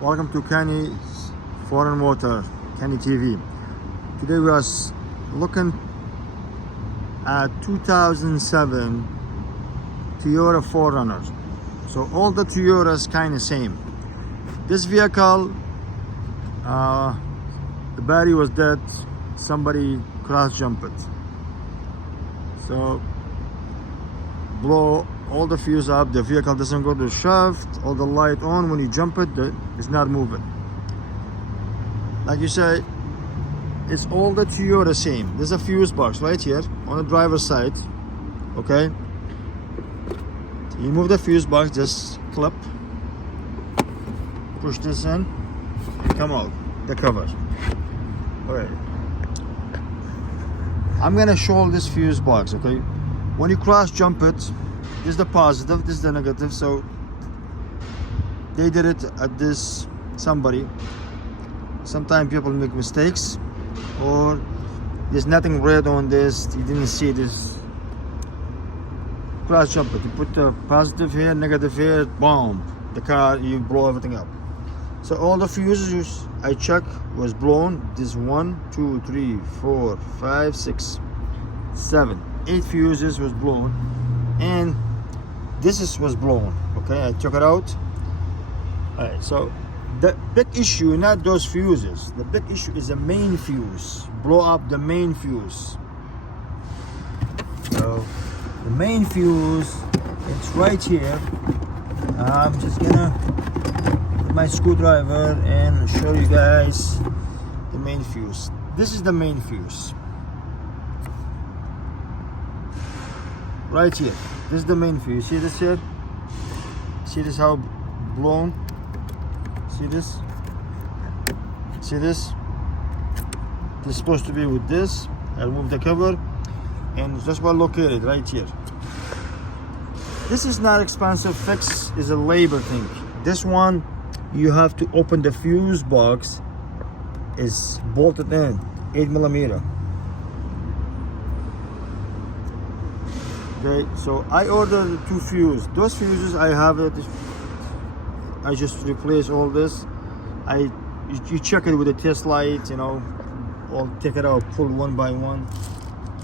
Welcome to Kenny's Foreign Motor, Kenny TV. Today we are looking at 2007 Toyota 4Runner. So all the Toyotas kind of same. This vehicle, the battery was dead. Somebody cross jumped it. So blow all the fuse up, the vehicle doesn't go to the shaft, all the light on, when you jump it, it's not moving. Like you say, it's all the Toyota same. There's a fuse box right here on the driver's side, okay? So you move the fuse box, just clip, push this in, come out, the cover. Alright. I'm gonna show this fuse box, okay? When you cross jump it, this is the positive, this is the negative. So they did it at this somebody. Sometimes people make mistakes, or there's nothing red on this, you didn't see this. Cross jump it, you put the positive here, negative here, boom, the car, you blow everything up. So all the fuses I checked was blown. This 1, 2, 3, 4, 5, 6, 7, 8 fuses was blown, and this was blown. Okay, I took it out. Alright, so the big issue, not those fuses, the big issue is the main fuse. Blow up the main fuse. So the main fuse, it's right here. I'm just gonna put my screwdriver and show you guys the main fuse. This is the main fuse. Right here, this is the main fuse. See this here? See this how blown? See this? See this? This is supposed to be with this. I remove the cover, and it's just well located right here. This is not expensive fix, is a labor thing. This one, you have to open the fuse box. It's bolted in, 8mm. Okay, so I ordered 2 fuses. Those fuses I have it. I just replace all this. You check it with a test light, you know. I'll take it out, pull one by one.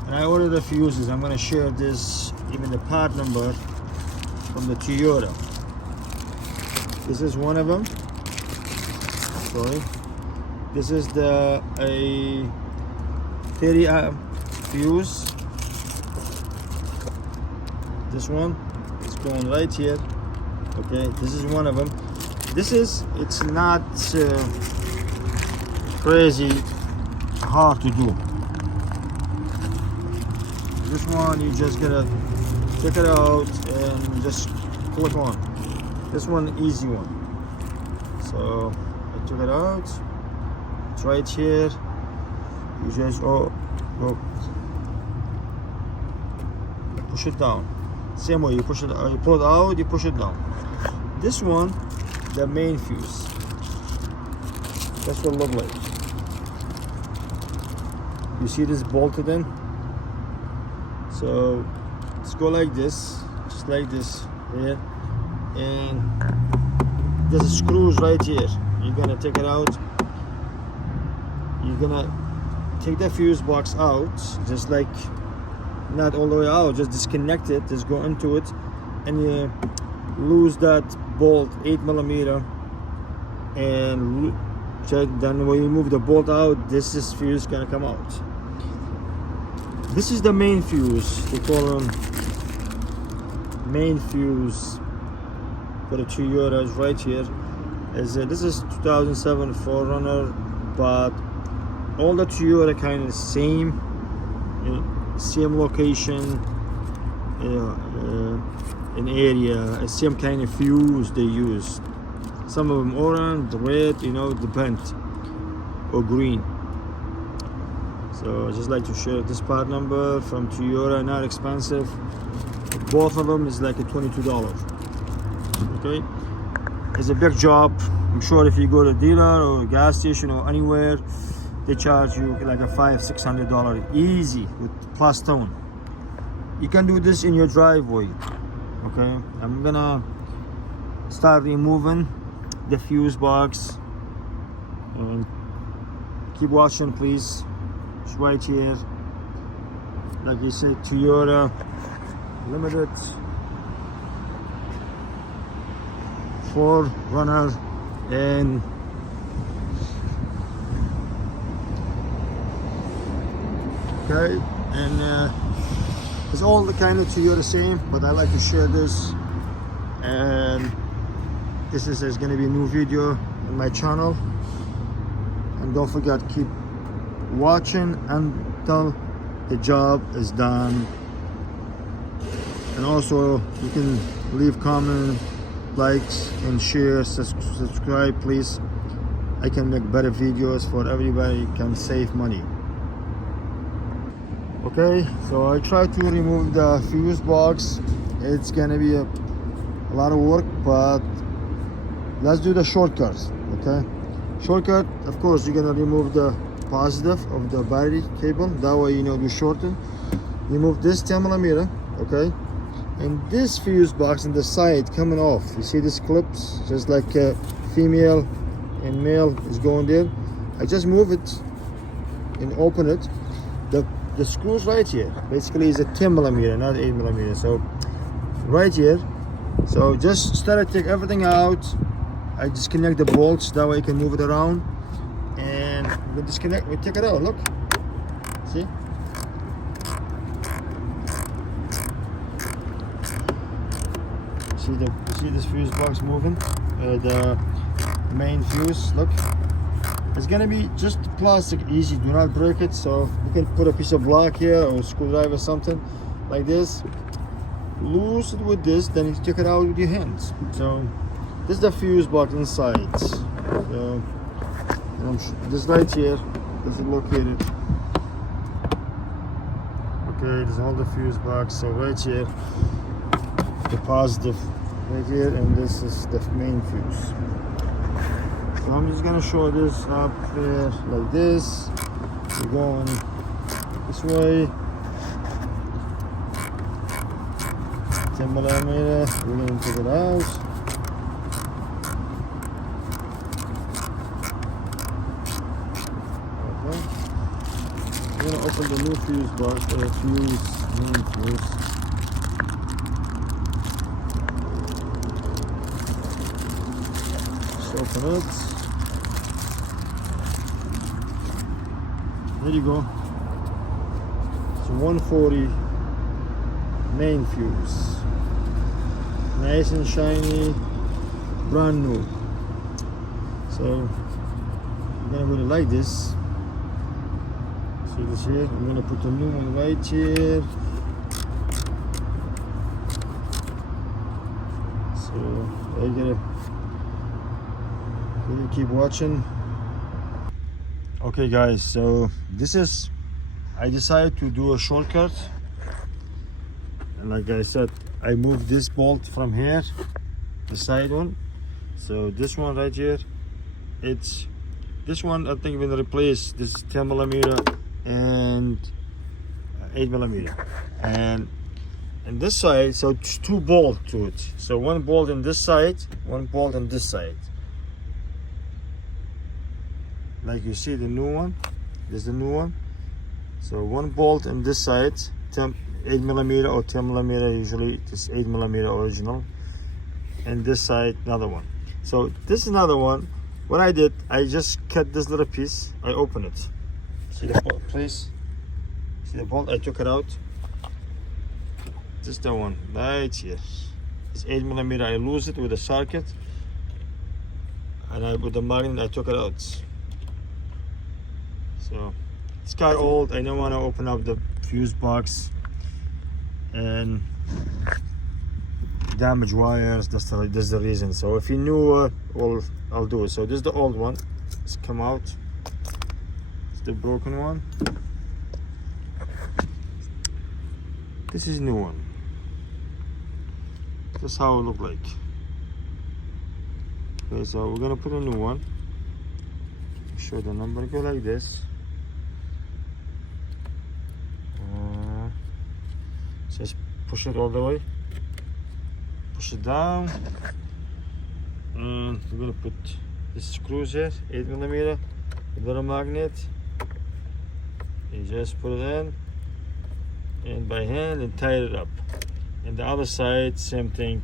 And I ordered the fuses. I'm gonna share this, even the part number from the Toyota. This is one of them. Sorry. This is the 30 amp fuse. This one is going right here. Okay, this is one of them. It's not crazy hard to do. This one, you just gotta take it out and just click on. This one, easy one. So I took it out. It's right here. You just push it down. Same way, you push it, you pull it out, you push it down. This one, the main fuse. That's what it looks like. You see this bolted in? So let's go like this, just like this here, and there's screws right here. You're gonna take it out. You're gonna take the fuse box out, just like, not all the way out, just disconnect it, just go into it, and you lose that bolt, 8mm, and then when you move the bolt out, this is fuse gonna come out. This is the main fuse. They call them main fuse for the Toyotas right here. This is 2007 4Runner, but all the Toyota kind of same. Same location, an area, same kind of fuse they use. Some of them orange, red, you know, depend, or green. So I just like to share this part number from Toyota, not expensive. Both of them is like a $22. Okay, it's a big job. I'm sure if you go to a dealer or a gas station or anywhere, they charge you like a $500-600 easy with plus tone. You can do this in your driveway. Okay, I'm gonna start removing the fuse box. And keep watching, please. It's right here. Like I said, Toyota Limited 4Runner, and okay, and it's all the kind of Toyota same, but I like to share this, and this is going to be a new video on my channel. And don't forget, keep watching until the job is done. And also you can leave comment, likes, and share, subscribe, please. I can make better videos for everybody, can save money. Okay, so I try to remove the fuse box. It's gonna be a lot of work, but let's do the shortcut. Okay, shortcut, of course, you're gonna remove the positive of the battery cable, that way you know you shorten. Remove this 10mm, okay, and this fuse box in the side coming off. You see these clips, just like female and male is going there. I just move it and open it. The screws right here basically is a 10mm, not 8mm. So right here, so just instead of take everything out, I disconnect the bolts, that way I can move it around. And we disconnect, we take it out, look, see? See this fuse box moving? The main fuse, look. It's gonna be just plastic, easy, do not break it. So you can put a piece of block here or a screwdriver or something like this. Loose it with this, then you take it out with your hands. So this is the fuse box inside. So, this right here, this is located. Okay, this is all the fuse box. So right here, the positive right here, and this is the main fuse. So I'm just gonna show this up there like this. We're going this way. 10mm. We're gonna take it out. Okay. We're gonna open the new fuse box, or main fuse. Just open it. There you go. It's 140 main fuse. Nice and shiny, brand new. So I'm gonna really like this. See this here? I'm gonna put the new one right here. So I gotta really keep watching. Okay guys, so I decided to do a shortcut, and like I said, I moved this bolt from here, the side one. So this one right here, this one I think I'm gonna replace this 10mm and 8mm, and this side, so it's 2 bolts to it. So 1 bolt on this side, 1 bolt on this side. Like you see the new one, this is the new one. So 1 bolt on this side, 8mm or 10mm, usually it's 8mm original. And this side, another one. So this is another one. What I did, I just cut this little piece, I open it. See the bolt, please? See the bolt, I took it out. This is the one, right here. It's 8mm, I lose it with a socket. And with the magnet, I took it out. So it's got old. I don't want to open up the fuse box and damage wires. That's the reason. So if you knew, well, I'll do it. So this is the old one. It's come out. It's the broken one. This is new one. This is how it look like. Okay, so we're gonna put a new one. Show the number. Go like this. Just push it all the way, push it down, and we're gonna put the screws here, 8mm, a little magnet. You just put it in and by hand and tie it up. And the other side, same thing,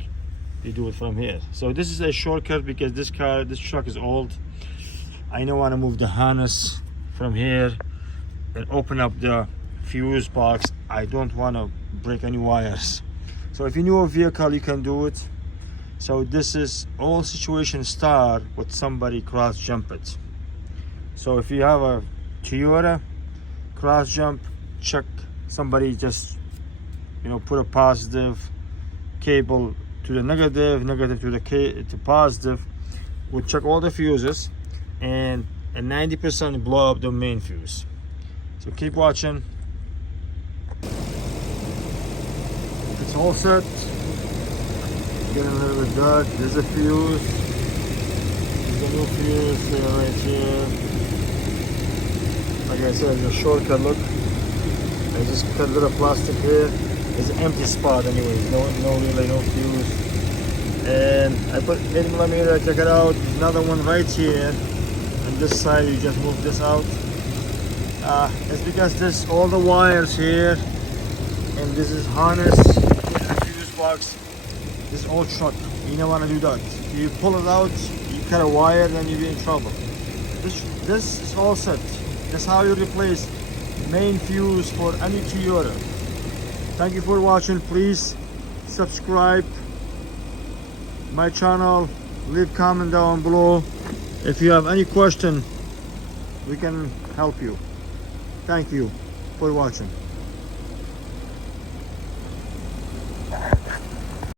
you do it from here. So this is a shortcut because this truck is old. I don't want to move the harness from here and open up the fuse box. I don't want to break any wires. So if you know a vehicle, you can do it. So this is all situation start with somebody cross jump it. So if you have a Toyota cross jump, check somebody just, you know, put a positive cable to the negative, negative to the positive. We'll check all the fuses and 90% blow up the main fuse. So keep watching. It's all set. Get a little bit dirt. There's a fuse. There's a new fuse right here. Like I said, it's a shortcut. Look, I just cut a little plastic here. There's an empty spot anyways. No fuse. And I put 8mm. Check it out. Another one right here. On this side, you just move this out. It's because there's all the wires here, and this is harness. Here's the fuse box. This old truck, you don't want to do that. If you pull it out, you cut a wire, then you'll be in trouble. This is all set. That's how you replace main fuse for any Toyota. Thank you for watching. Please subscribe my channel. Leave comment down below. If you have any question, we can help you. Thank you for watching.